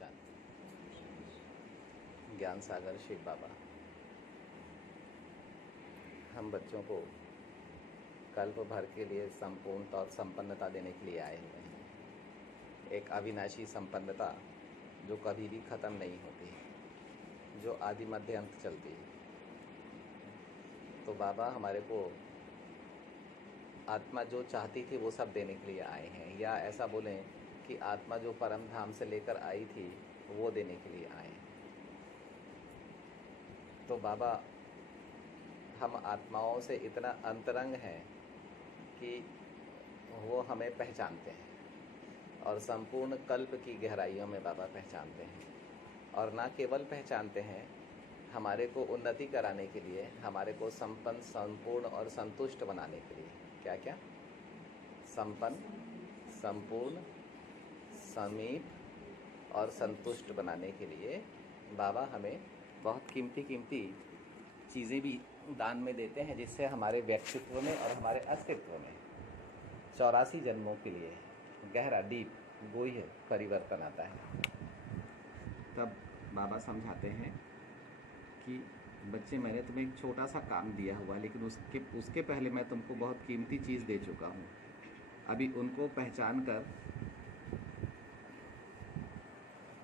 शांति। ज्ञान सागर शिव बाबा हम बच्चों को कल्प भर के लिए संपूर्णता और संपन्नता देने के लिए आए हुए हैं। एक अविनाशी संपन्नता जो कभी भी ख़त्म नहीं होती, जो आदि मध्य अंत चलती है। तो बाबा हमारे को आत्मा जो चाहती थी वो सब देने के लिए आए हैं, या ऐसा बोलें कि आत्मा जो परम धाम से लेकर आई थी वो देने के लिए आए हैं। तो बाबा हम आत्माओं से इतना अंतरंग हैं कि वो हमें पहचानते हैं, और संपूर्ण कल्प की गहराइयों में बाबा पहचानते हैं। और ना केवल पहचानते हैं, हमारे को उन्नति कराने के लिए, हमारे को संपन्न, संपूर्ण और संतुष्ट बनाने के लिए, क्या क्या संपन्न, संपूर्ण, समीप और संतुष्ट बनाने के लिए बाबा हमें बहुत कीमती चीज़ें भी दान में देते हैं, जिससे हमारे व्यक्तित्व में और हमारे अस्तित्व में 84 जन्मों के लिए गहरा डीप गोह्य परिवर्तन आता है। तब बाबा समझाते हैं कि बच्चे, मैंने तुम्हें एक छोटा सा काम दिया हुआ है, लेकिन उसके पहले मैं तुमको बहुत कीमती चीज़ दे चुका हूँ। अभी उनको पहचान कर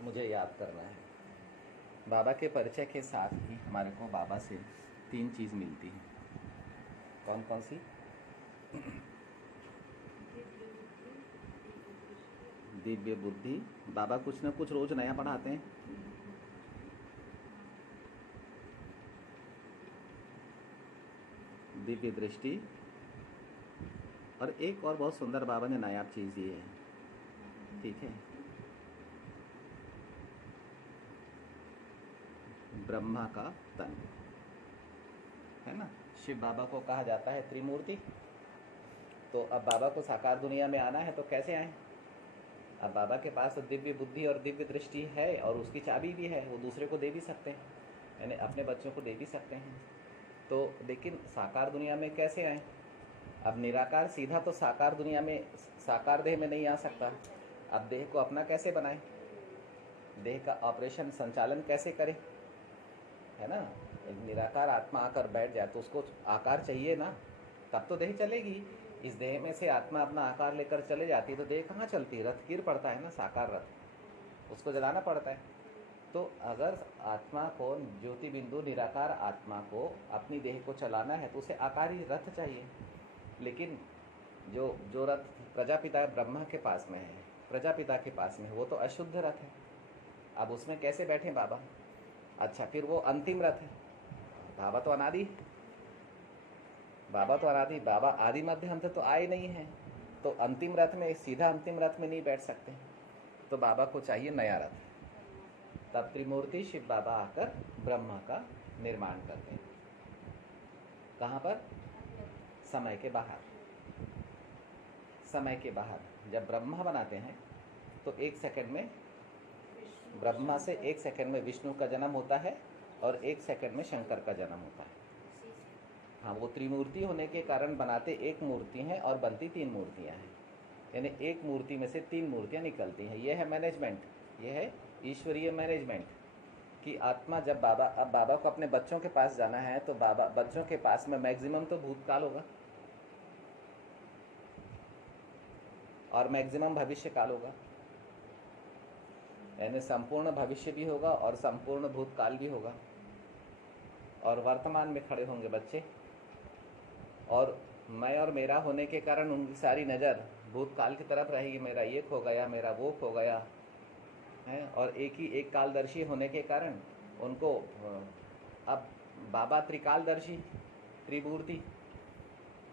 मुझे याद करना है। बाबा के परिचय के साथ ही हमारे को बाबा से 3 चीज़ मिलती हैं। कौन कौन सी? दिव्य बुद्धि। बाबा कुछ ना कुछ रोज नया पढ़ाते हैं। दिव्य दृष्टि, और एक और बहुत सुंदर बाबा ने नायाब चीज़ दी है, ठीक है, ब्रह्मा का तन, है ना। शिव बाबा को कहा जाता है त्रिमूर्ति। तो अब बाबा को साकार दुनिया में आना है तो कैसे आए? अब बाबा के पास दिव्य बुद्धि और दिव्य दृष्टि है, और उसकी चाबी भी है, वो दूसरे को दे भी सकते हैं, यानी अपने बच्चों को दे भी सकते हैं। तो लेकिन साकार दुनिया में कैसे आए? अब निराकार सीधा तो साकार दुनिया में, साकार देह में नहीं आ सकता। अब देह को अपना कैसे बनाए? देह का ऑपरेशन, संचालन कैसे करे, है ना। एक निराकार आत्मा आकर बैठ जाए तो उसको आकार चाहिए ना, तब तो देह चलेगी। इस देह में से आत्मा अपना आकार लेकर चले जाती है तो देह कहाँ चलती? रथ गिर पड़ता है ना, साकार रथ, उसको जलाना पड़ता है। तो अगर आत्मा को, ज्योति बिंदु निराकार आत्मा को अपनी देह को चलाना है तो उसे आकारी रथ चाहिए। लेकिन जो रथ प्रजापिता ब्रह्मा के पास में है, प्रजापिता के पास में, वो तो अशुद्ध रथ है। अब उसमें कैसे बैठे बाबा? अच्छा, फिर वो अंतिम रथ है। बाबा तो अनादि, बाबा आदि मध्य अंत तो आए नहीं है, तो अंतिम रथ में, सीधा अंतिम रथ में नहीं बैठ सकते। तो बाबा को चाहिए नया रथ। तब त्रिमूर्ति शिव बाबा आकर ब्रह्मा का निर्माण करते हैं। कहाँ पर? समय के बाहर। समय के बाहर जब ब्रह्मा बनाते हैं तो 1 सेकंड में, ब्रह्मा से 1 सेकंड में विष्णु का जन्म होता है, और 1 सेकंड में शंकर का जन्म होता है। हाँ, वो त्रिमूर्ति होने के कारण बनाते एक मूर्ति हैं और बनती 3 मूर्तियाँ हैं, यानी एक मूर्ति में से 3 मूर्तियाँ निकलती हैं। ये है मैनेजमेंट, ये है ईश्वरीय मैनेजमेंट। कि आत्मा जब अब बाबा को अपने बच्चों के पास जाना है तो बाबा बच्चों के पास में मैक्सिमम तो भूतकाल होगा और मैक्सिमम भविष्य काल होगा, यानी संपूर्ण भविष्य भी होगा और संपूर्ण भूतकाल भी होगा। और वर्तमान में खड़े होंगे बच्चे, और मैं और मेरा होने के कारण उनकी सारी नज़र भूतकाल की तरफ रहेगी। मेरा ये खो गया, मेरा वो खो गया है। और एक कालदर्शी होने के कारण उनको, अब बाबा त्रिकालदर्शी, त्रिमूर्ति,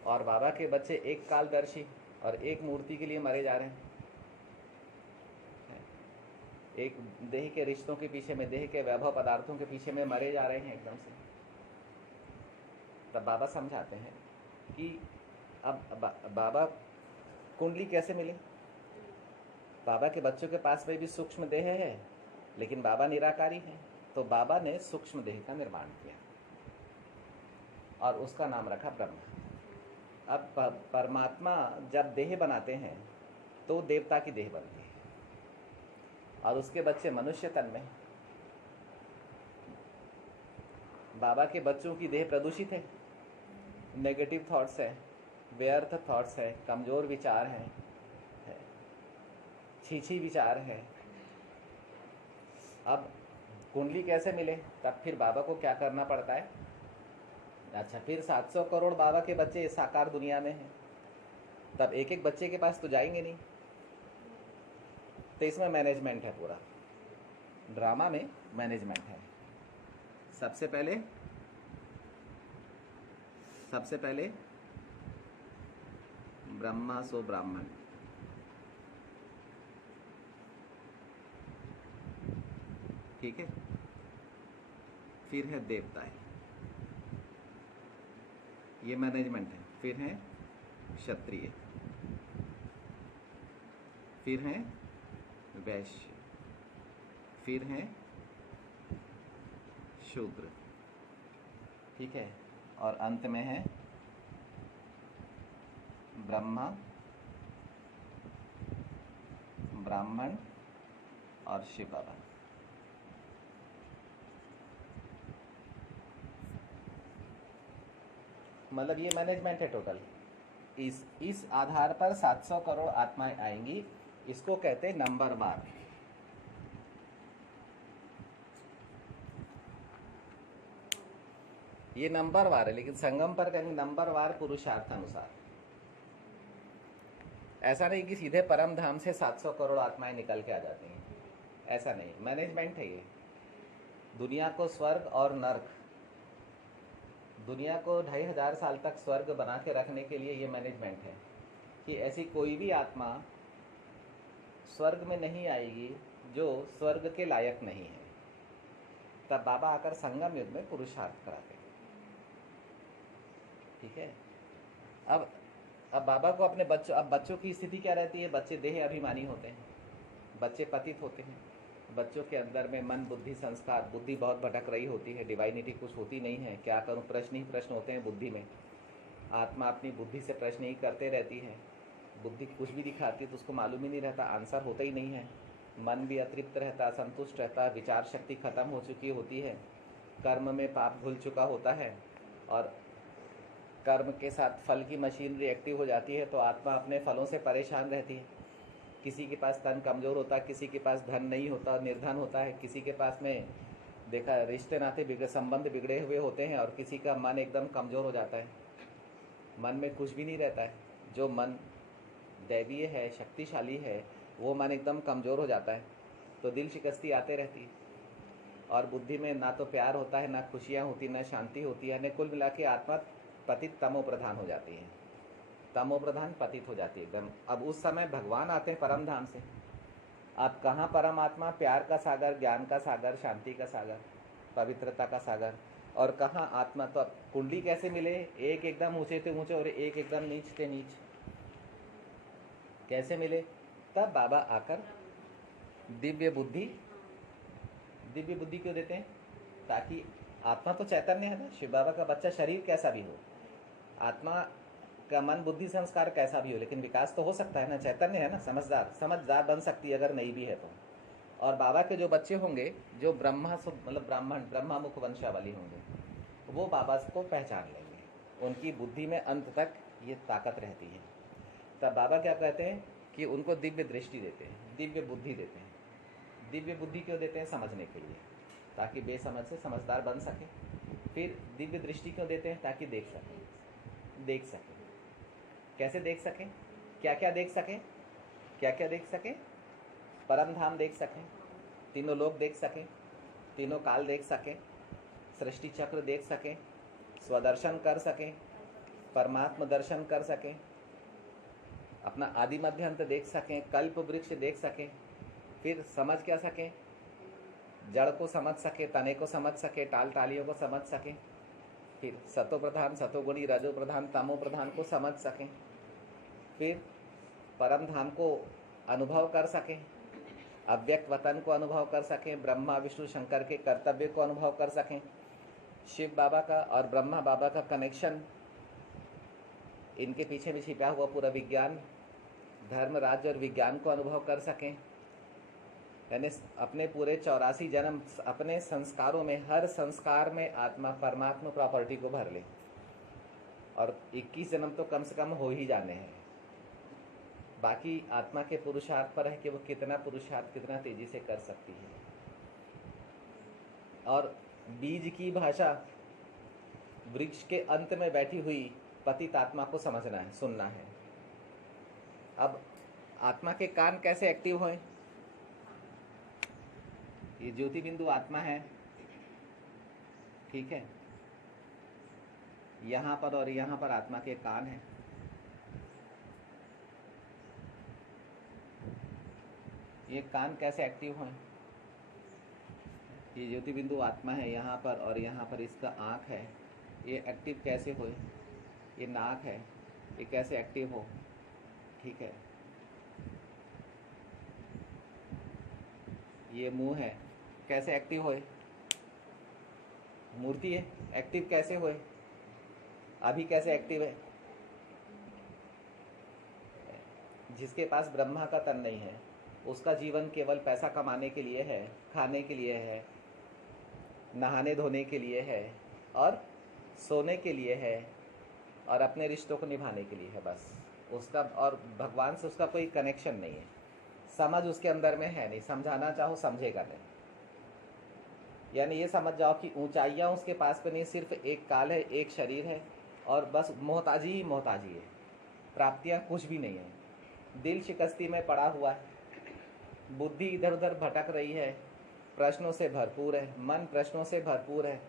और बाबा के बच्चे एक कालदर्शी और एक मूर्ति के लिए मरे जा रहे हैं। एक देह के रिश्तों के पीछे में, देह के वैभव पदार्थों के पीछे में मरे जा रहे हैं एकदम से। तब बाबा समझाते हैं कि अब बाबा कुंडली कैसे मिले? बाबा के बच्चों के पास में भी सूक्ष्म देह है, लेकिन बाबा निराकारी है। तो बाबा ने सूक्ष्म देह का निर्माण किया और उसका नाम रखा ब्रह्मा। अब परमात्मा जब देह बनाते हैं तो देवता की देह बनती है, और उसके बच्चे मनुष्य तन में। बाबा के बच्चों की देह प्रदूषित है, नेगेटिव थॉट्स है, व्यर्थ थॉट्स है, कमजोर विचार है, छीछी विचार है। अब कुंडली कैसे मिले? तब फिर बाबा को क्या करना पड़ता है? अच्छा, फिर 700 करोड़ बाबा के बच्चे इस साकार दुनिया में हैं, तब एक एक बच्चे के पास तो जाएंगे नहीं। तो इसमें मैनेजमेंट है, पूरा ड्रामा में मैनेजमेंट है। सबसे पहले ब्रह्मा सो ब्राह्मण, ठीक है। फिर है देवताएं, ये मैनेजमेंट है। फिर है क्षत्रिय, फिर है वैश्य, फिर है शूद्र, ठीक है। और अंत में है ब्रह्मा, ब्राह्मण और शिव बाबा। मतलब ये मैनेजमेंट है टोटल। इस आधार पर 700 करोड़ आत्माएं आएंगी। इसको कहते हैं नंबरवार। ये नंबरवार है, लेकिन संगम पर कहेंगे नंबरवार पुरुषार्थ अनुसार। ऐसा नहीं कि सीधे परम धाम से 700 करोड़ आत्माएं निकल के आ जाती हैं, ऐसा नहीं। मैनेजमेंट है ये। दुनिया को स्वर्ग और नर्क, दुनिया को 2500 साल तक स्वर्ग बना के रखने के लिए ये मैनेजमेंट है कि ऐसी कोई भी आत्मा स्वर्ग में नहीं आएगी जो स्वर्ग के लायक नहीं है। तब बाबा आकर संगम युग में पुरुषार्थ कराते, ठीक है। अब बाबा को अपने बच्चों, अब बच्चों की स्थिति क्या रहती है? बच्चे देह अभिमानी होते हैं, बच्चे पतित होते हैं। बच्चों के अंदर में मन, बुद्धि, संस्कार, बुद्धि बहुत भटक रही होती है, डिवाइनिटी कुछ होती नहीं है। क्या करूं? प्रश्न ही प्रश्न होते हैं बुद्धि में। आत्मा अपनी बुद्धि से प्रश्न ही करते रहती है। बुद्धि कुछ भी दिखाती है तो उसको मालूम ही नहीं रहता, आंसर होता ही नहीं है। मन भी अतृप्त रहता, असंतुष्ट रहता, विचार शक्ति खत्म हो चुकी होती है, कर्म में पाप घुल चुका होता है और कर्म के साथ फल की मशीनरी एक्टिव हो जाती है। तो आत्मा अपने फलों से परेशान रहती है। किसी के पास तन कमज़ोर होता है, किसी के पास धन नहीं होता, निर्धन होता है, किसी के पास में देखा रिश्ते नाते बिगड़े, संबंध बिगड़े हुए होते हैं, और किसी का मन एकदम कमज़ोर हो जाता है, मन में कुछ भी नहीं रहता है। जो मन दैवीय है, शक्तिशाली है, वो मन एकदम कमज़ोर हो जाता है। तो दिल शिकस्ती आते रहती है और बुद्धि में ना तो प्यार होता है, ना खुशियाँ होती, ना शांति होती है। कुल मिला के आत्मा पतित तमो प्रधान हो जाती है, तमो प्रधान पतित हो जाती है एकदम। अब उस समय भगवान आते हैं परम धाम से। आप कहाँ परमात्मा? प्यार का सागर, ज्ञान का सागर, शांति का सागर, पवित्रता का सागर। और कहाँ आत्मा? तो अब कुंडली कैसे मिले? एक एकदम ऊंचे थे ऊंचे और एक एकदम नीच थे नीच, कैसे मिले? तब बाबा आकर दिव्य बुद्धि क्यों देते हैं? ताकि आत्मा तो चैतन्य है ना, शिव बाबा का बच्चा शरीर कैसा भी हो, आत्मा का मन, बुद्धि, संस्कार कैसा भी हो, लेकिन विकास तो हो सकता है ना, चैतन्य है ना, समझदार बन सकती है अगर नहीं भी है तो। और बाबा के जो बच्चे होंगे, जो ब्रह्मा मतलब ब्रह्मा मुख वंशावली होंगे, वो बाबा को पहचान लेंगे। उनकी बुद्धि में अंत तक ये ताकत रहती है। तब बाबा क्या कहते हैं कि उनको दिव्य दृष्टि देते हैं, दिव्य बुद्धि देते हैं। दिव्य बुद्धि क्यों देते हैं? समझने के लिए, ताकि बेसमझ से समझदार बन सके। फिर दिव्य दृष्टि क्यों देते हैं? ताकि देख सकें। कैसे देख सकें? क्या क्या देख सकें? परम धाम देख सकें, तीनों लोक देख सकें, तीनों काल देख सकें, सृष्टि चक्र देख सकें, स्वदर्शन कर सकें, परमात्म दर्शन कर सकें, अपना आदि मध्य अंत देख सकें, कल्प वृक्ष देख सकें। फिर समझ क्या सकें? जड़ को समझ सके, तने को समझ सके, टाल टालियों को समझ सकें। फिर सतो प्रधान, सतोगुणी, रजो प्रधान, तमो प्रधान को समझ सकें। फिर परम धाम को अनुभव कर सकें, अव्यक्त वतन को अनुभव कर सकें, ब्रह्मा विष्णु शंकर के कर्तव्य को अनुभव कर सकें, शिव बाबा का और ब्रह्मा बाबा का कनेक्शन, इनके पीछे भी छिपा हुआ पूरा विज्ञान, धर्म, राज्य और विज्ञान को अनुभव कर सकें। यानी अपने पूरे 84 जन्म अपने संस्कारों में, हर संस्कार में आत्मा परमात्मा प्रॉपर्टी को भर ले, और 21 जन्म तो कम से कम हो ही जाने हैं। बाकी आत्मा के पुरुषार्थ पर है कि वो कितना पुरुषार्थ कितना तेजी से कर सकती है। और बीज की भाषा वृक्ष के अंत में बैठी हुई पतित आत्मा को समझना है, सुनना है। अब आत्मा के कान कैसे एक्टिव हों? ये ज्योति बिंदु आत्मा है, ठीक है, यहाँ पर और यहाँ पर आत्मा के कान हैं। ये कान कैसे एक्टिव हों? ये ज्योति बिंदु आत्मा है यहाँ पर, और यहाँ पर इसका आँख है, ये एक्टिव कैसे हो? ये नाक है, ये कैसे एक्टिव हो? ठीक है, ये मुंह है, कैसे एक्टिव होए? मूर्ति है, एक्टिव कैसे होए? अभी कैसे एक्टिव है? जिसके पास ब्रह्मा का तन नहीं है, उसका जीवन केवल पैसा कमाने के लिए है, खाने के लिए है, नहाने धोने के लिए है, और सोने के लिए है, और अपने रिश्तों को निभाने के लिए है बस। उसका और भगवान से उसका कोई कनेक्शन नहीं है, समझ उसके अंदर में है नहीं, समझाना चाहो समझेगा नहीं। यानी ये समझ जाओ कि ऊंचाइयाँ उसके पास पे नहीं, सिर्फ एक काल है, एक शरीर है, और बस मोहताजी ही मोहताजी है, प्राप्तियाँ कुछ भी नहीं है। दिल शिकस्ती में पड़ा हुआ है, बुद्धि इधर उधर भटक रही है, प्रश्नों से भरपूर है, मन प्रश्नों से भरपूर है,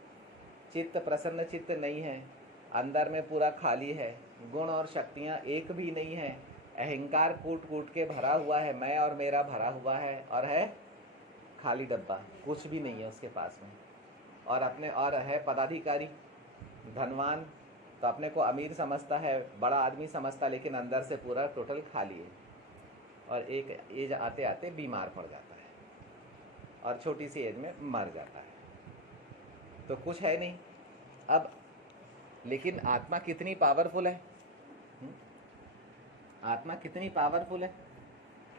चित्त प्रसन्न चित्त नहीं है, अंदर में पूरा खाली है, गुण और शक्तियाँ एक भी नहीं है, अहंकार कूट कूट के भरा हुआ है, मैं और मेरा भरा हुआ है, और है खाली डब्बा, कुछ भी नहीं है उसके पास में। और अपने और है पदाधिकारी, धनवान, तो अपने को अमीर समझता है, बड़ा आदमी समझता, लेकिन अंदर से पूरा टोटल खाली है, और एक एज आते आते बीमार पड़ जाता है, और छोटी सी एज में मर जाता है, तो कुछ है नहीं। अब लेकिन आत्मा कितनी पावरफुल है, आत्मा कितनी पावरफुल है,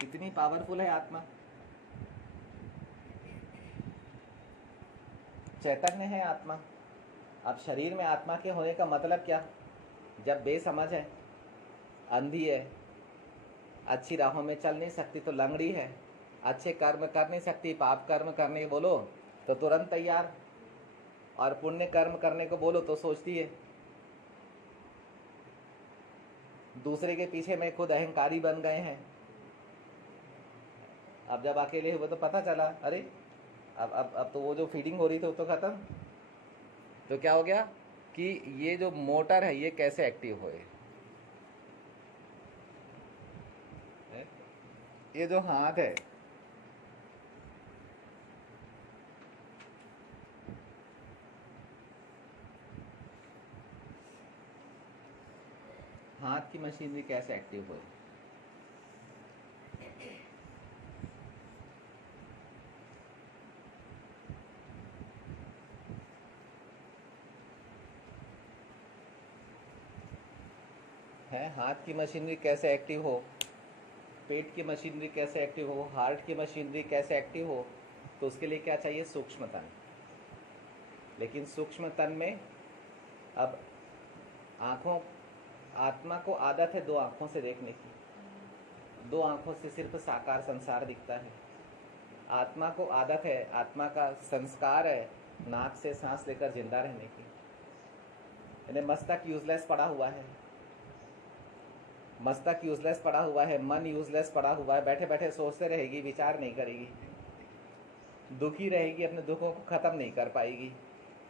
कितनी पावरफुल है आत्मा। चैतन्य है आत्मा। अब शरीर में आत्मा के होने का मतलब क्या? जब बेसमझ है, अंधी है, अच्छी राहों में चल नहीं सकती तो लंगड़ी है, अच्छे कर्म कर नहीं सकती, पाप कर्म करने बोलो तो तुरंत तैयार, और पुण्य कर्म करने को बोलो तो सोचती है। दूसरे के पीछे में खुद अहंकारी बन गए हैं। अब जब अकेले हुए तो पता चला, अरे अब तो वो जो फीडिंग हो रही थी वो तो खत्म। तो क्या हो गया कि ये जो मोटर है ये कैसे एक्टिव होए, ये जो हाथ है, हाथ की मशीनरी कैसे एक्टिव होए? है हाथ की मशीनरी कैसे एक्टिव हो, पेट की मशीनरी कैसे एक्टिव हो, हार्ट की मशीनरी कैसे एक्टिव हो? तो उसके लिए क्या चाहिए? सूक्ष्म तन। लेकिन सूक्ष्म तन में अब आँखों, आत्मा को आदत है दो आँखों से देखने की, दो आँखों से सिर्फ साकार संसार दिखता है। आत्मा को आदत है, आत्मा का संस्कार है नाक से सांस लेकर जिंदा रहने की। यानी मस्तक यूजलेस पड़ा हुआ है, मस्तक यूजलेस पड़ा हुआ है, मन यूजलेस पड़ा हुआ है, बैठे बैठे सोचते रहेगी, विचार नहीं करेगी, दुखी रहेगी, अपने दुखों को खत्म नहीं कर पाएगी,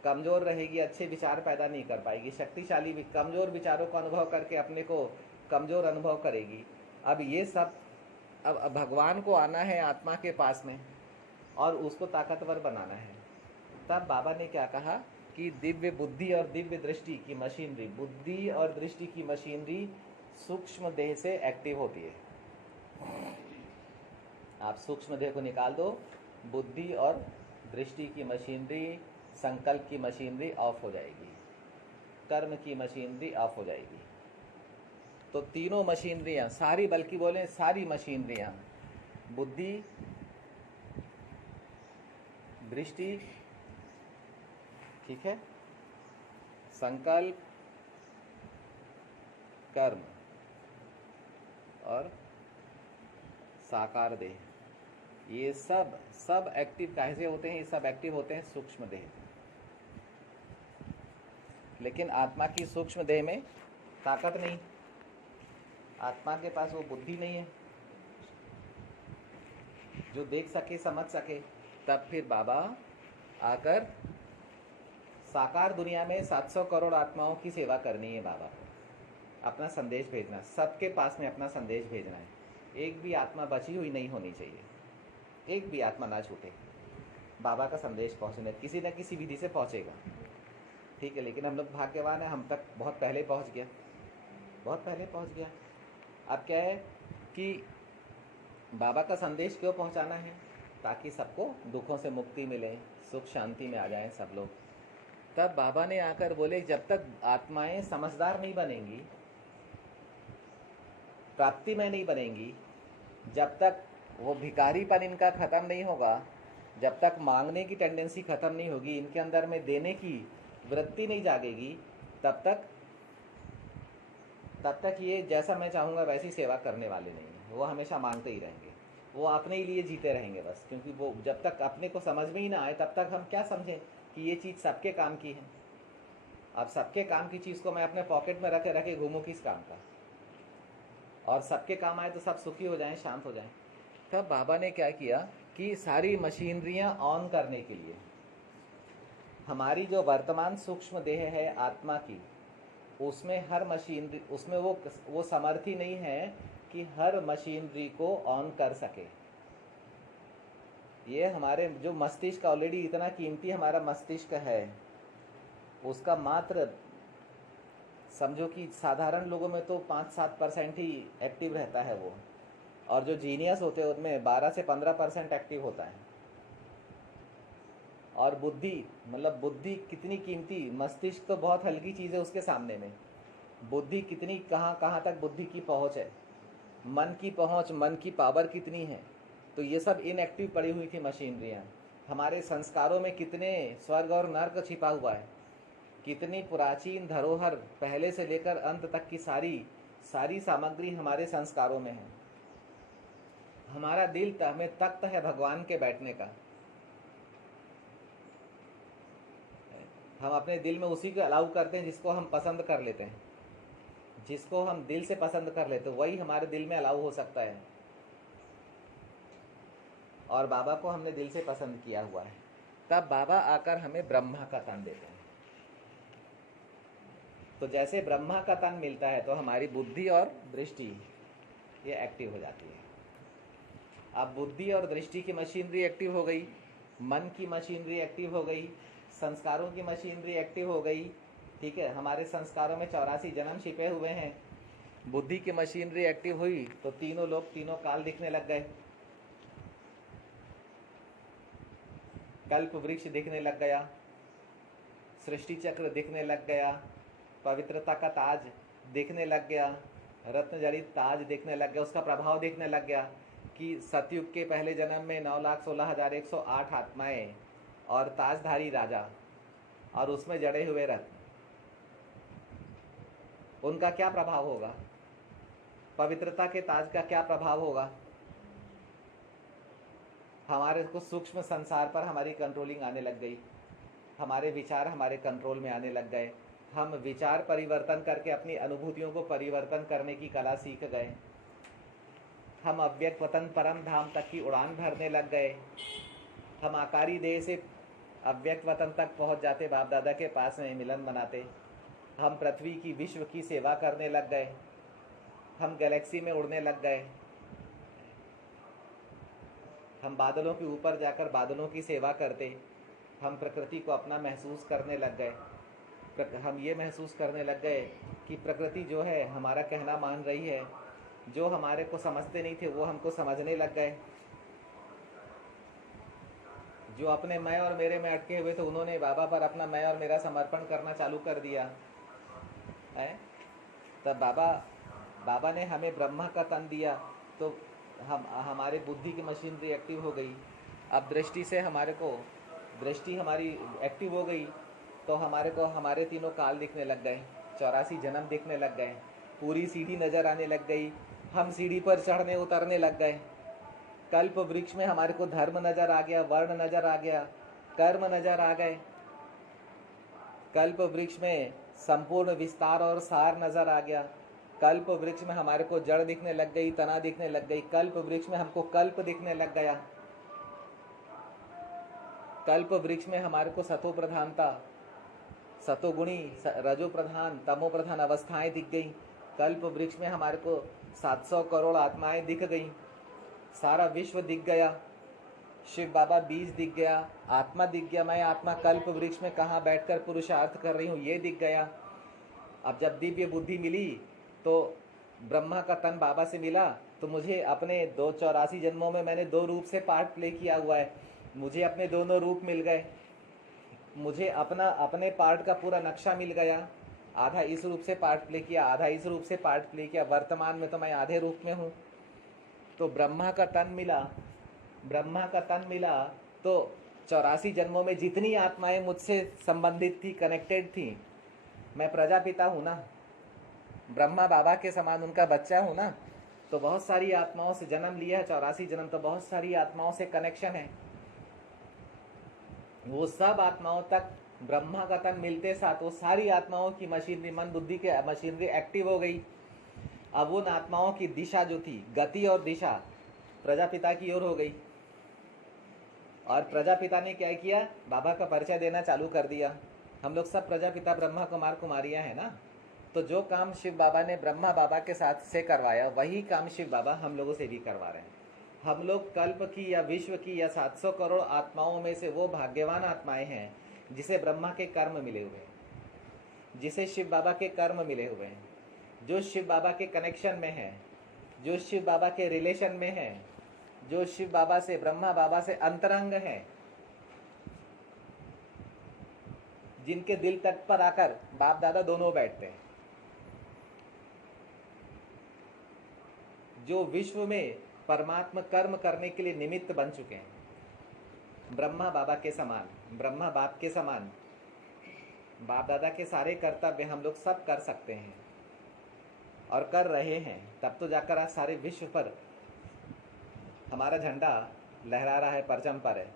कमजोर रहेगी, अच्छे विचार पैदा नहीं कर पाएगी, शक्तिशाली भी कमजोर विचारों को अनुभव करके अपने को कमजोर अनुभव करेगी। अब ये सब, अब भगवान को आना है आत्मा के पास में और उसको ताकतवर बनाना है। तब बाबा ने क्या कहा कि दिव्य बुद्धि और दिव्य दृष्टि की मशीनरी, बुद्धि और दृष्टि की मशीनरी सूक्ष्म देह से एक्टिव होती है। आप सूक्ष्म देह को निकाल दो, बुद्धि और दृष्टि की मशीनरी, संकल्प की मशीनरी ऑफ हो जाएगी, कर्म की मशीनरी ऑफ हो जाएगी। तो तीनों मशीनरियाँ सारी, बल्कि बोले सारी मशीनरियाँ, बुद्धि, दृष्टि, ठीक है, संकल्प, कर्म और साकार देह, ये सब एक्टिव कैसे होते हैं? ये सब एक्टिव होते हैं सूक्ष्म देह। लेकिन आत्मा की सूक्ष्म देह में ताकत नहीं, आत्मा के पास वो बुद्धि नहीं है जो देख सके, समझ सके। तब फिर बाबा आकर साकार दुनिया में 700 करोड़ आत्माओं की सेवा करनी है बाबा को, अपना संदेश भेजना, सबके पास में अपना संदेश भेजना है। एक भी आत्मा बची हुई नहीं होनी चाहिए, एक भी आत्मा ना छूटे। बाबा का संदेश पहुंचने किसी न किसी विधि से पहुंचेगा, ठीक है। लेकिन हम लोग भाग्यवान है, हम तक बहुत पहले पहुंच गया, बहुत पहले पहुंच गया। अब क्या है कि बाबा का संदेश क्यों पहुंचाना है? ताकि सबको दुखों से मुक्ति मिले, सुख शांति में आ जाएं सब लोग। तब बाबा ने आकर बोले, जब तक आत्माएं समझदार नहीं बनेंगी, प्राप्ति में नहीं बनेंगी, जब तक वो भिखारीपन इनका ख़त्म नहीं होगा, जब तक मांगने की टेंडेंसी ख़त्म नहीं होगी, इनके अंदर में देने की वृत्ति नहीं जागेगी, तब तक ये जैसा मैं चाहूँगा वैसी सेवा करने वाले नहीं हैं। वो हमेशा मांगते ही रहेंगे, वो अपने ही लिए जीते रहेंगे बस। क्योंकि वो जब तक अपने को समझ में ही ना आए, तब तक हम क्या समझें कि ये चीज़ सबके काम की है। अब सबके काम की चीज़ को मैं अपने पॉकेट में रखे घूमूँ किस काम का? और सबके काम आए तो सब सुखी हो जाएं, शांत हो जाएं। तब बाबा ने क्या किया कि सारी मशीनरियां ऑन करने के लिए, हमारी जो वर्तमान सूक्ष्म देह है आत्मा की, उसमें हर मशीनरी, उसमें वो समर्थी नहीं है कि हर मशीनरी को ऑन कर सके। ये हमारे जो मस्तिष्क ऑलरेडी इतना कीमती हमारा मस्तिष्क है, उसका मात्र समझो कि साधारण लोगों में तो 5-7% ही एक्टिव रहता है वो, और जो जीनियस होते हैं उनमें 12 से 15% एक्टिव होता है। और बुद्धि, मतलब बुद्धि कितनी कीमती, मस्तिष्क तो बहुत हल्की चीज़ है उसके सामने में। बुद्धि कितनी, कहाँ तक बुद्धि की पहुँच है, मन की पहुँच, मन की पावर कितनी है। तो ये सब इनएक्टिव पड़ी हुई थी मशीनरियाँ। हमारे संस्कारों में कितने स्वर्ग और नर्क छिपा हुआ है, कितनी प्राचीन धरोहर, पहले से लेकर अंत तक की सारी सामग्री हमारे संस्कारों में है। हमारा दिल हमें तख्त है भगवान के बैठने का। हम अपने दिल में उसी को अलाउ करते हैं जिसको हम पसंद कर लेते हैं, जिसको हम दिल से पसंद कर लेते हैं वही हमारे दिल में अलाउ हो सकता है। और बाबा को हमने दिल से पसंद किया हुआ है। तब बाबा आकर हमें ब्रह्मा का तन देते हैं। तो जैसे ब्रह्मा का तन मिलता है तो हमारी बुद्धि और दृष्टि ये एक्टिव हो जाती है। अब बुद्धि और दृष्टि की मशीनरी एक्टिव हो गई, मन की मशीनरी एक्टिव हो गई, संस्कारों की मशीनरी एक्टिव हो गई, ठीक है। हमारे संस्कारों में 84 जन्म छिपे हुए हैं। बुद्धि की मशीनरी एक्टिव हुई तो तीनों लोग, तीनों काल दिखने लग गए, कल्प वृक्ष दिखने लग गया, सृष्टि चक्र दिखने लग गया, पवित्रता का ताज दिखने लग गया, रत्न जड़ित ताज दिखने लग गया। उसका प्रभाव दिखने लग गया कि सतयुग के पहले जन्म में 9,16,108 आत्माएं और ताजधारी राजा और उसमें जड़े हुए रत्न, उनका क्या प्रभाव होगा? पवित्रता के ताज का क्या प्रभाव होगा? हमारे को सूक्ष्म संसार पर हमारी कंट्रोलिंग आने लग गई, हमारे विचार हमारे कंट्रोल में आने लग गए। हम विचार परिवर्तन करके अपनी अनुभूतियों को परिवर्तन करने की कला सीख गए। हम अव्यक्त वतन परम धाम तक की उड़ान भरने लग गए। हम आकारी देह से अव्यक्त वतन तक पहुंच जाते, बाप दादा के पास में मिलन मनाते। हम पृथ्वी की, विश्व की सेवा करने लग गए। हम गैलेक्सी में उड़ने लग गए। हम बादलों के ऊपर जाकर बादलों की सेवा करते। हम प्रकृति को अपना महसूस करने लग गए। हम ये महसूस करने लग गए कि प्रकृति जो है हमारा कहना मान रही है। जो हमारे को समझते नहीं थे वो हमको समझने लग गए। जो अपने मैं और मेरे में अटके हुए थे उन्होंने बाबा पर अपना मैं और मेरा समर्पण करना चालू कर दिया है। तब बाबा ने हमें ब्रह्मा का तन दिया तो हमारे बुद्धि की मशीनरी एक्टिव हो गई। अब दृष्टि से हमारे को दृष्टि हमारी एक्टिव हो गई तो हमारे को हमारे तीनों काल दिखने लग गए, 84 जन्म दिखने लग गए, पूरी सीढ़ी नज़र आने लग गई, हम सीढ़ी पर चढ़ने उतरने लग गए। कल्प वृक्ष में हमारे को धर्म नज़र आ गया, वर्ण नज़र आ गया, कर्म नज़र आ गए। कल्प वृक्ष में संपूर्ण विस्तार और सार नज़र आ गया। कल्प वृक्ष में हमारे को जड़ दिखने लग गई, तना दिखने लग गई। कल्प वृक्ष में हमको कल्प दिखने लग गया। कल्प वृक्ष में हमारे को सतो प्रधानता, सतोगुणी, रजो प्रधान, तमो प्रधान अवस्थाएं दिख गई। कल्प वृक्ष में हमारे को 700 करोड़ आत्माएं दिख गई, सारा विश्व दिख गया। शिव बाबा बीज दिख गया, आत्मा दिख गया। मैं आत्मा कल्प वृक्ष में कहाँ बैठकर पुरुषार्थ कर रही हूँ ये दिख गया। अब जब दिव्य बुद्धि मिली तो ब्रह्मा का तन बाबा से मिला तो मुझे अपने 84 जन्मों में मैंने 2 रूप से पार्ट प्ले किया हुआ है, मुझे अपने दोनों रूप मिल गए। मुझे अपने पार्ट का पूरा नक्शा मिल गया। आधा इस रूप से पार्ट प्ले किया, आधा इस रूप से पार्ट प्ले किया। वर्तमान में तो मैं आधे रूप में हूँ। तो ब्रह्मा का तन मिला तो 84 जन्मों में जितनी आत्माएं मुझसे संबंधित थी, कनेक्टेड थी, मैं प्रजापिता हूँ ना, ब्रह्मा बाबा के समान उनका बच्चा हूँ ना, तो बहुत सारी आत्माओं से जन्म लिया है। 84 जन्म तो बहुत सारी आत्माओं से कनेक्शन है। वो सब आत्माओं तक ब्रह्मा का तन मिलते साथ वो सारी आत्माओं की मशीनरी, मन बुद्धि के मशीनरी एक्टिव हो गई। अब उन आत्माओं की दिशा जो थी, गति और दिशा प्रजापिता की ओर हो गई। और प्रजापिता ने क्या किया, बाबा का परिचय देना चालू कर दिया। हम लोग सब प्रजापिता ब्रह्मा कुमार कुमारियां हैं ना, तो जो काम शिव बाबा ने ब्रह्मा बाबा के साथ से करवाया वही काम शिव बाबा हम लोगों से भी करवा रहे हैं। हम लोग कल्प की या विश्व की या 700 करोड़ आत्माओं में से वो भाग्यवान आत्माएं हैं जिसे ब्रह्मा के कर्म मिले हुए हैं, जिसे शिव बाबा के कर्म मिले हुए हैं, जो शिव बाबा के कनेक्शन में है, जो शिव बाबा के रिलेशन में है, जो शिव बाबा से, ब्रह्मा बाबा से अंतरंग है, जिनके दिल तट पर आकर बाप दादा दोनों बैठते हैं, जो विश्व में परमात्मा कर्म करने के लिए निमित्त बन चुके हैं। ब्रह्मा बाबा के समान, ब्रह्मा बाप के समान, बाप दादा के सारे कर्तव्य हम लोग सब कर सकते हैं और कर रहे हैं। तब तो जाकर आज सारे विश्व पर हमारा झंडा लहरा रहा है, परचम पर है।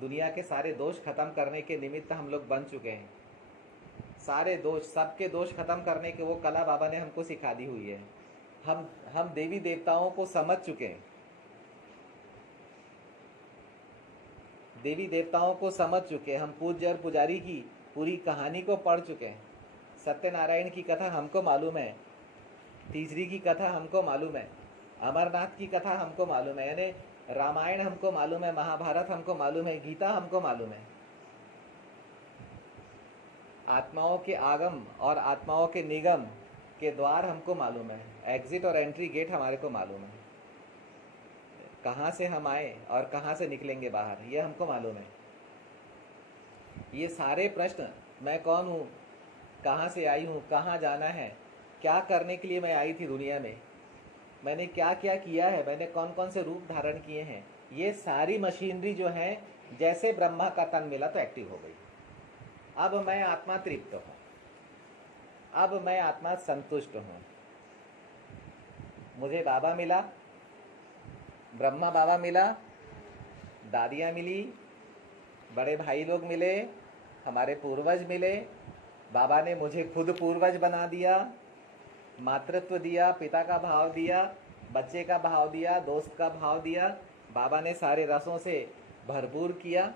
दुनिया के सारे दोष खत्म करने के निमित्त हम लोग बन चुके हैं। सारे दोष, सबके दोष खत्म करने के वो कला बाबा ने हमको सिखा दी हुई है। हम देवी देवताओं को समझ चुके हैं, देवी देवताओं को समझ चुके हैं। हम पूज्य और पुजारी की पूरी कहानी को पढ़ चुके हैं। सत्यनारायण की कथा हमको मालूम है, तीसरी की कथा हमको मालूम है, अमरनाथ की कथा हमको मालूम है, यानी रामायण हमको मालूम है, महाभारत हमको मालूम है, गीता हमको मालूम है। आत्माओं के आगम और आत्माओं के निगम के द्वार हमको मालूम है, एग्जिट और एंट्री गेट हमारे को मालूम है। कहाँ से हम आए और कहाँ से निकलेंगे बाहर, ये हमको मालूम है। ये सारे प्रश्न, मैं कौन हूँ, कहाँ से आई हूँ, कहाँ जाना है, क्या करने के लिए मैं आई थी दुनिया में, मैंने क्या क्या किया है, मैंने कौन कौन से रूप धारण किए हैं, ये सारी मशीनरी जो है जैसे ब्रह्मा का तन मिला तो एक्टिव हो गई। अब मैं आत्मा तृप्त हूँ, अब मैं आत्मा संतुष्ट हूँ। मुझे बाबा मिला, ब्रह्मा बाबा मिला, दादियाँ मिली, बड़े भाई लोग मिले, हमारे पूर्वज मिले। बाबा ने मुझे खुद पूर्वज बना दिया, मातृत्व दिया, पिता का भाव दिया, बच्चे का भाव दिया, दोस्त का भाव दिया। बाबा ने सारे रसों से भरपूर किया।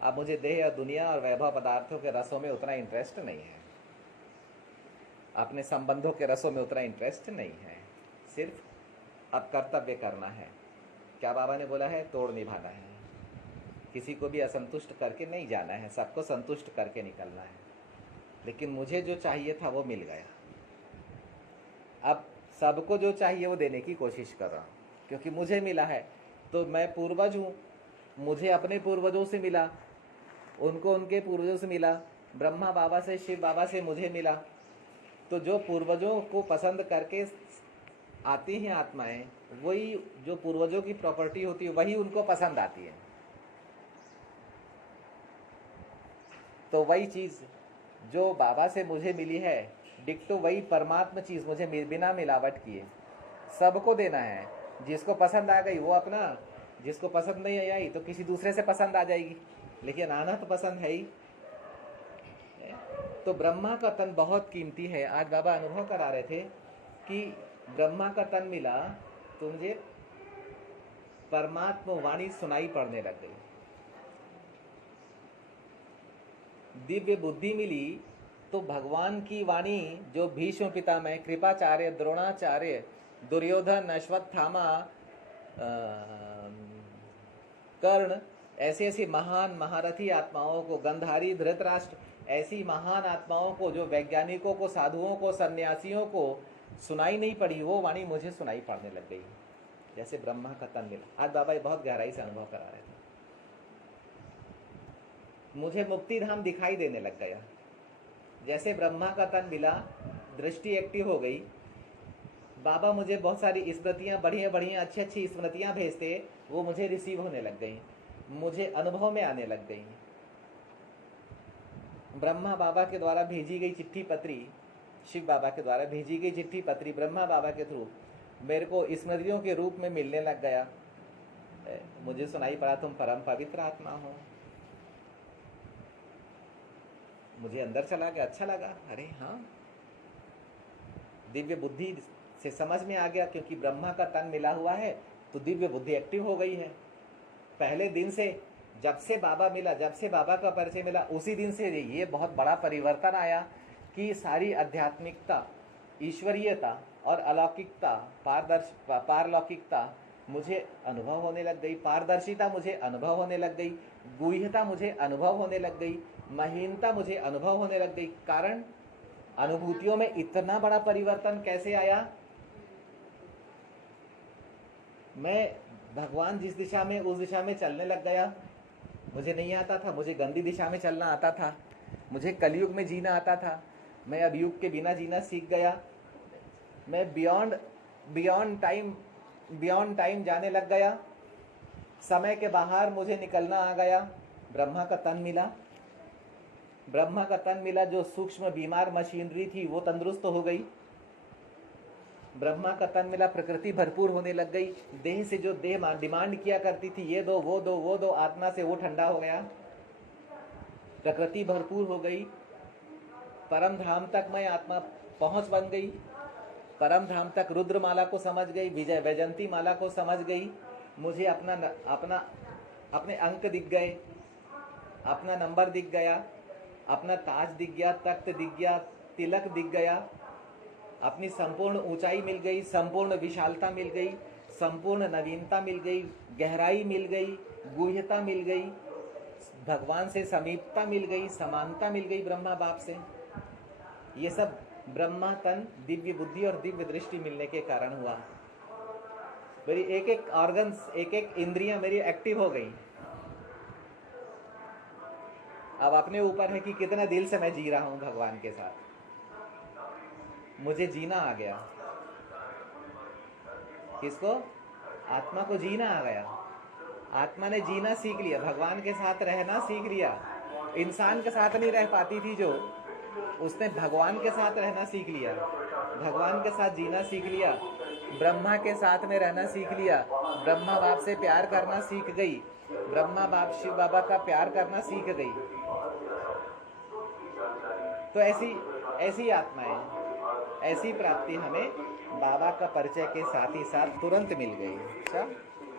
अब मुझे देह और दुनिया और वैभव पदार्थों के रसों में उतना इंटरेस्ट नहीं है, अपने संबंधों के रसों में उतना इंटरेस्ट नहीं है। सिर्फ अब कर्तव्य करना है। क्या बाबा ने बोला है, तोड़ निभाना है, किसी को भी असंतुष्ट करके नहीं जाना है, सबको संतुष्ट करके निकलना है। लेकिन मुझे जो चाहिए था वो मिल गया। अब सबको जो चाहिए वो देने की कोशिश कर रहा हूँ, क्योंकि मुझे मिला है। तो मैं पूर्वज हूँ, मुझे अपने पूर्वजों से मिला, उनको उनके पूर्वजों से मिला, ब्रह्मा बाबा से, शिव बाबा से मुझे मिला। तो जो पूर्वजों को पसंद करके आती हैं आत्माएं, वही जो पूर्वजों की प्रॉपर्टी होती है वही उनको पसंद आती है। तो वही चीज जो बाबा से मुझे मिली है डिक्टो वही परमात्मा चीज मुझे बिना मिलावट किए सबको देना है। जिसको पसंद आ गई वो अपना, जिसको पसंद नहीं आई तो किसी दूसरे से पसंद आ जाएगी, लेकिन आना तो पसंद है ही। तो ब्रह्मा का तन बहुत कीमती है। आज बाबा अनुभव करा रहे थे कि ब्रह्मा का तन मिला तो मुझे परमात्मा वाणी सुनाई पड़ने लग गई, दिव्य बुद्धि मिली तो भगवान की वाणी जो भीष्म पितामह, कृपाचार्य, द्रोणाचार्य, दुर्योधन, अश्वत्थामा, कर्ण, ऐसे ऐसी महान महारथी आत्माओं को, गंधारी, धृतराष्ट्र, ऐसी महान आत्माओं को, जो वैज्ञानिकों को, साधुओं को, सन्यासियों को सुनाई नहीं पड़ी, वो वाणी मुझे सुनाई पड़ने लग गई, जैसे ब्रह्मा का तन मिला। आज बाबा बहुत गहराई से अनुभव करा रहे थे। मुझे मुक्ति धाम दिखाई देने लग गया, जैसे ब्रह्मा का तन मिला, दृष्टि एक्टिव हो गई। बाबा मुझे बहुत सारी स्मृतियाँ, बढ़िया बढ़िया अच्छी अच्छी स्मृतियाँ भेजते, वो मुझे रिसीव होने लग गई, मुझे अनुभव में आने लग गई। ब्रह्मा बाबा के द्वारा भेजी गई चिट्ठी पत्री, शिव बाबा के द्वारा भेजी गई चिट्ठी पत्री ब्रह्मा बाबा के थ्रू मेरे को स्मृतियों के रूप में मिलने लग गया। मुझे सुनाई पड़ा तुम परम पवित्र आत्मा हो। मुझे अंदर चला गया, अच्छा लगा, अरे हाँ, दिव्य बुद्धि से समझ में आ गया, क्योंकि ब्रह्मा का तन मिला हुआ है तो दिव्य बुद्धि एक्टिव हो गई है। पहले दिन से, जब से बाबा मिला, जब से बाबा का परिचय मिला, उसी दिन से ये बहुत बड़ा परिवर्तन आया कि सारी आध्यात्मिकता, ईश्वरीयता और अलौकिकता, पारलौकिकता मुझे अनुभव होने लग गई, पारदर्शिता मुझे अनुभव होने लग गई, गुह्यता मुझे अनुभव होने लग गई, महीनता मुझे अनुभव होने लग गई। कारण अनुभूतियों में इतना बड़ा परिवर्तन कैसे आया? मैं भगवान जिस दिशा में, उस दिशा में चलने लग गया। मुझे नहीं आता था, मुझे गंदी दिशा में चलना आता था, मुझे कलयुग में जीना आता था। मैं अब युग के बिना जीना सीख गया। मैं बियॉन्ड टाइम जाने लग गया। समय के बाहर मुझे निकलना आ गया। ब्रह्मा का तन मिला, ब्रह्मा का तन मिला। जो सूक्ष्म बीमार मशीनरी थी वो तंदुरुस्त हो गई। ब्रह्मा का तन मिला, प्रकृति भरपूर होने लग गई। देह से जो देह डिमांड किया करती थी, ये दो वो दो वो दो, आत्मा से वो ठंडा हो गया, प्रकृति भरपूर हो गई। परम धाम तक मैं आत्मा पहुंच बन गई। परम धाम तक रुद्रमाला को समझ गई, विजय वैजंती माला को समझ गई। मुझे अपने अंक दिख गए, अपना नंबर दिख गया, अपना ताज दिख गया, तख्त दिख गया, तिलक दिख गया, अपनी संपूर्ण ऊंचाई मिल गई, संपूर्ण विशालता मिल गई, संपूर्ण नवीनता मिल गई, गहराई मिल गई, गुह्यता मिल गई, भगवान से समीपता मिल गई, समानता मिल गई ब्रह्मा बाप से। ये सब ब्रह्मा तन, दिव्य बुद्धि और दिव्य दृष्टि मिलने के कारण हुआ। मेरी एक एक ऑर्गन्स, एक एक इंद्रियां मेरी एक्टिव हो गई। अब अपने ऊपर है कि कितना दिल से मैं जी रहा हूं भगवान के साथ। मुझे जीना आ गया। किसको? आत्मा को जीना आ गया। आत्मा ने जीना सीख लिया, भगवान के साथ रहना सीख लिया। इंसान के साथ नहीं रह पाती थी जो, उसने भगवान के साथ रहना सीख लिया, भगवान के साथ जीना सीख लिया, ब्रह्मा के साथ में रहना सीख लिया, ब्रह्मा बाप से प्यार करना सीख गई, ब्रह्मा बाप शिव बाबा का प्यार करना सीख गई। तो ऐसी आत्माएं, ऐसी प्राप्ति हमें बाबा का परिचय के साथ ही साथ तुरंत मिल गई। अच्छा,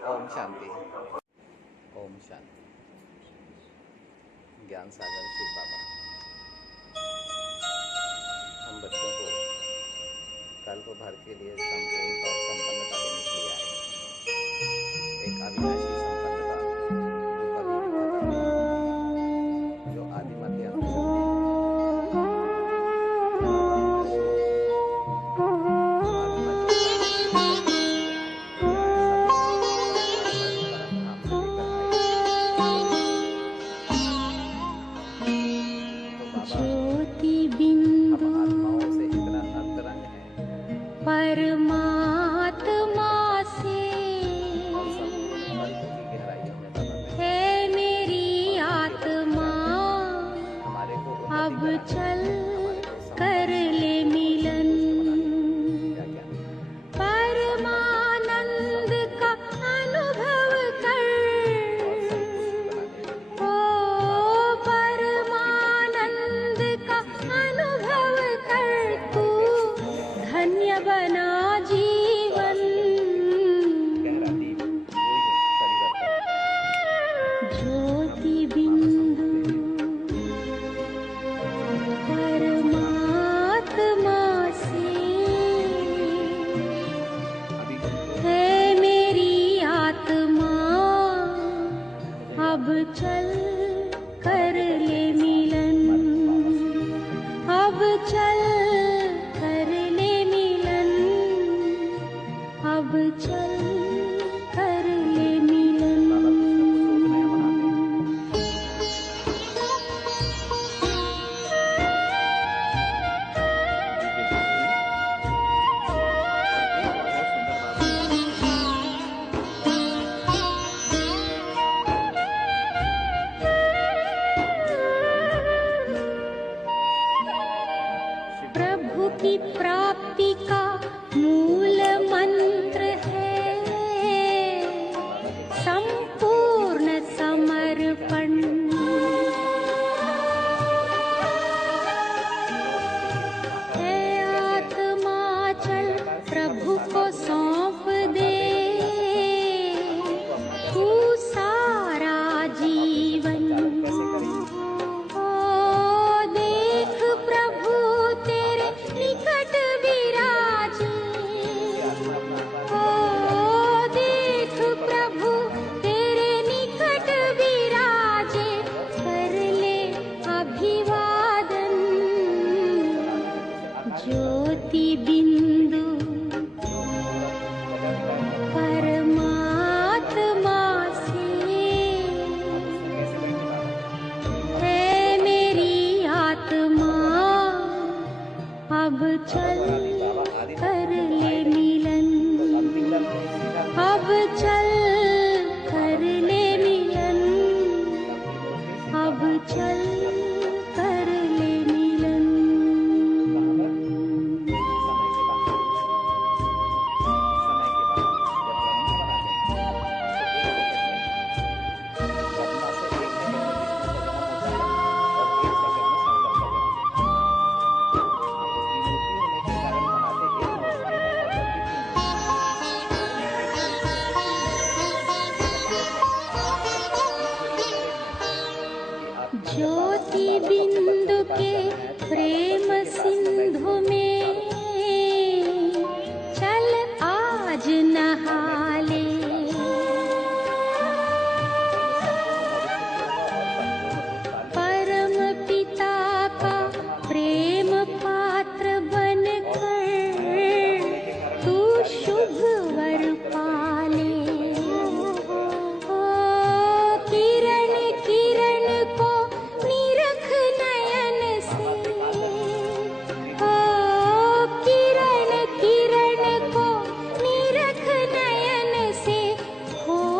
ओम शांति, ओम शांति। ज्ञान सागर शिव बाबा। हम बच्चों को कल्प भर के लिए संपूर्ण और संपन्नता देने के लिए आए। एक अविनाशी संपन्नता जो कभी भी खत्म नहीं होती, जो आदि मध्य अंत परमात्मा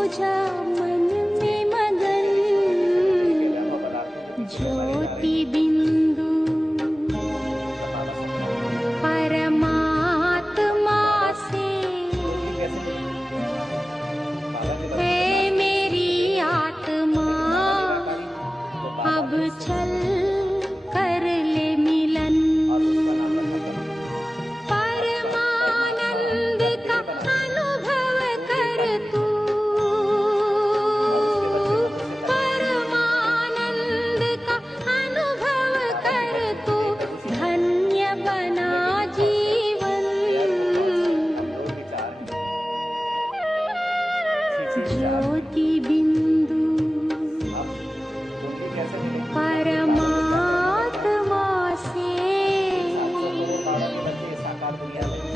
जा मन में मगन, ज्योति बिंदु परमात्मा से है मेरी आत्मा, अब चल कर ले मिलन। परमानंद का अनुभव कर तू, परमानंद का अनुभव कर तू, धन्य बना जीवन। ज्योति बिंदु परमात्मा से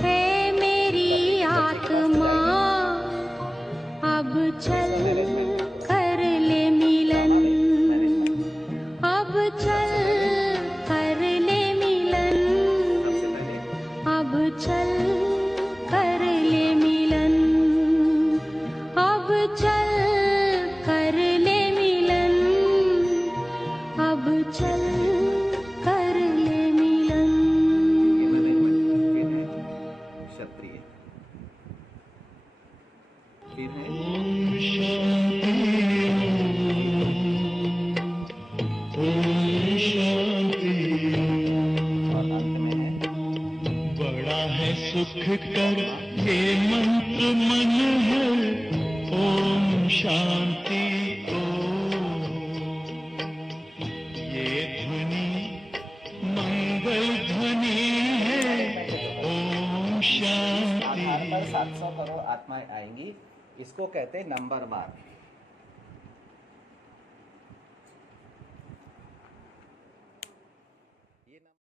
है मेरी आत्मा, अब चल कर ले मिलन, अब चल कर ले मिलन, अब चल कर ले मिलन, अब चल कर ले मिलन, अब चल कर ले मिलन। क्षत्रिय फिर है और अंत में है बड़ा है सुख कर ये मंत्र मन है, ओम शांति ओम। ये ध्वनि मंगल ध्वनि है, ओम शांति। आधार पर 700 करोड़ आत्माएं आएंगी, इसको कहते हैं नंबर वार।